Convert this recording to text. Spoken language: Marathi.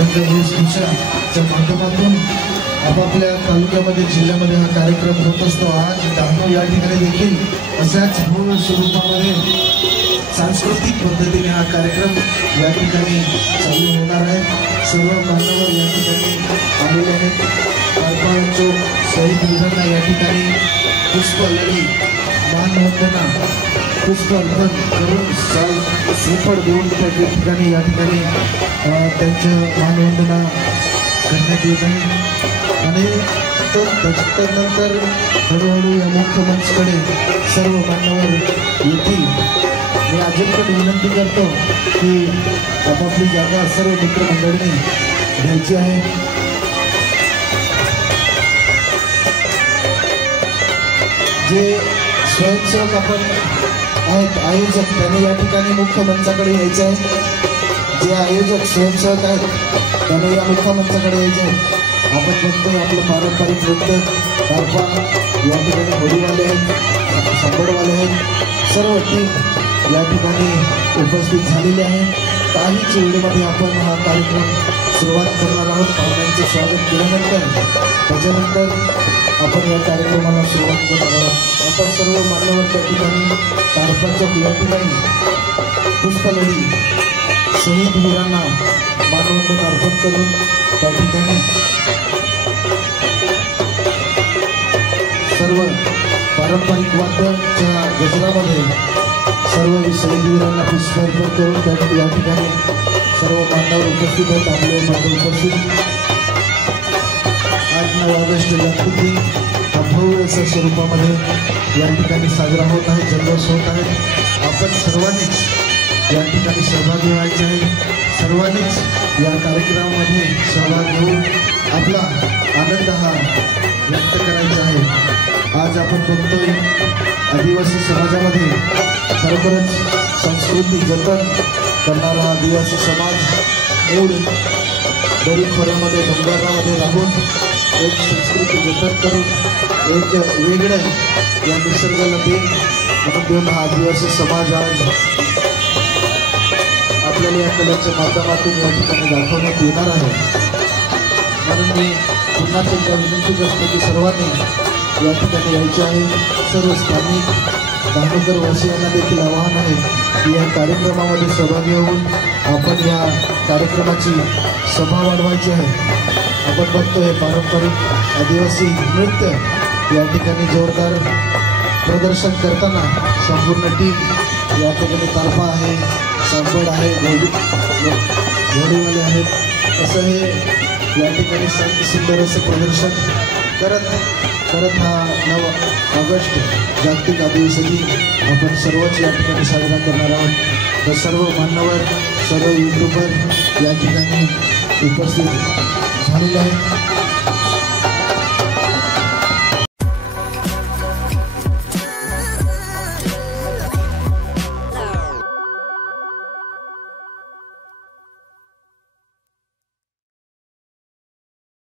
रंगभूषाच्या माध्यमातून आपापल्या तालुक्यामध्ये जिल्ह्यामध्ये हा कार्यक्रम होत असतो। आज डहाणू या ठिकाणी देखील अशाच मूळ स्वरूपामध्ये सांस्कृतिक पद्धतीने हा कार्यक्रम या ठिकाणी चालू होणार आहे। सर्व मान्यवर या ठिकाणी आलेले आहेत। पारपांचो शहीद वीरांना या ठिकाणी पुष्पलडी मानवंदना पुष्प अर्पण करून श्रीफळ देऊन त्या ठिकाणी या ठिकाणी त्यांचं मानवंदना करण्यात येत आहे। आणि त्यानंतर हळूहळू या मुख्य मंचकडे सर्व मान्यवर येतील। मी अजूनकडे विनंती करतो की आपापली जागा सर्व मित्रमंडळींनी घ्यायची आहे। जे स्वयंसेवक आपण आहेत आयोजक त्यांनी या ठिकाणी मुख्य मंचाकडे यायचे आहे। जे आयोजक स्वयंसेवक आहेत त्यांनी या मुख्य मंचाकडे यायचे आहे। आपण बघतोय आपलं पारंपरिक नृत्य तारपा या ठिकाणी होडीवाले आहेत, सांबडवाले आहेत, सर्व टीम या ठिकाणी उपस्थित झालेली आहे। काहीच वेळेमध्ये आपण हा कार्यक्रम सुरुवात करणार आहोत। पाहुण्यांचं स्वागत केल्यानंतर त्याच्यानंतर आपण या कार्यक्रमाला सुरुवात करणार आहोत। आता सर्व मान्यवर त्या ठिकाणी तारपा चौक या ठिकाणी पुष्पलडी शहीद वीरांना मानवंदना अर्पण करून त्या ठिकाणी सर्व पारंपरिक वाद्याच्या गजरामध्ये सर्व शहीद वीरांना पुष्प अर्पण करून त्या ठिकाणी सर्व मान्यवर उपस्थित आहेत। आपले मान्यवर उपस्थित आज 9 ऑगस्ट जागतिक दिन हा भव्य अशा स्वरूपामध्ये या ठिकाणी साजरा होत आहे, जल्लोष होत आहे। आपण सर्वांनीच या ठिकाणी सहभागी व्हायचे आहे। सर्वांनीच या कार्यक्रमामध्ये सहभाग घेऊन आपला आनंद हा व्यक्त करायचा आहे। आज आपण बघतोय आदिवासी समाजामध्ये खरोखरच संस्कृती जतन करणारा आदिवासी समाज मूळ दरीखोऱ्यामध्ये डोंगरामध्ये राहून एक संस्कृती जतन करून एक वेगळं या निसर्गाला देऊन हा आदिवासी समाज आज आपल्याला या कलेच्या माध्यमातून या ठिकाणी दाखवण्यात येणार आहे। म्हणून मी पुन्हा एकदा विनंती करतो की सर्वांनी या ठिकाणी यायचे आहे। सर्व स्थानिक डहाणूकर वासियांना देखील आवाहन आहे की या कार्यक्रमामध्ये सहभागी होऊन आपण या कार्यक्रमाची शोभा वाढवायची आहे। आपण बघतो हे पारंपरिक आदिवासी नृत्य या ठिकाणी जोरदार प्रदर्शन करताना संपूर्ण टीम या ठिकाणी तारपा आहे, सांबड आहे, घोडीवाले आहेत, असं हे या ठिकाणी सुंदर असं प्रदर्शन करत हा 9 ऑगस्ट जागतिक आदिवासी दिन आपण सर्वच या ठिकाणी साजरा करणार आहोत। तर सर्व मान्यवर सर्व यूट्यूबर या ठिकाणी उपस्थित झालेले आहेत।